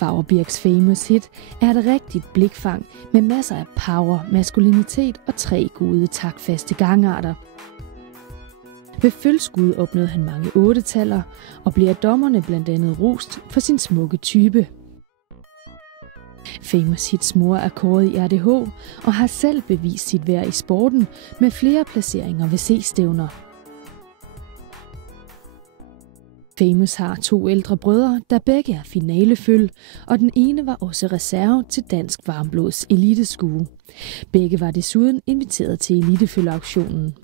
Fauerbjergs Famous Hit er et rigtigt blikfang med masser af power, maskulinitet og 3 gode taktfaste gangarter. Ved følskud opnåede han mange 8-taller og blev af dommerne blandt andet rost for sin smukke type. Famous Hits mor er kåret i RDH og har selv bevist sit værd i sporten med flere placeringer ved C-stævner. Famous har 2 ældre brødre, der begge er finaleføl, og den ene var også reserve til Dansk Varmblods eliteskue. Begge var desuden inviteret til eliteføl-auktionen.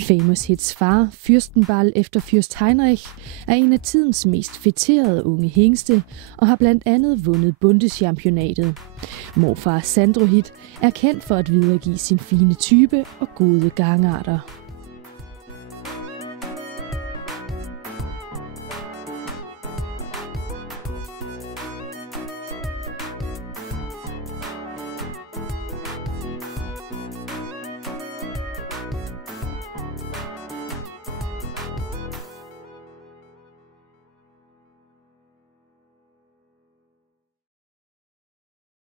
Famous Hits far, Fürstenball efter Fürst Heinrich, er en af tidens mest fætterede unge hingste og har blandt andet vundet Bundeschampionatet. Morfar Sandro Hit er kendt for at videregive sin fine type og gode gangarter.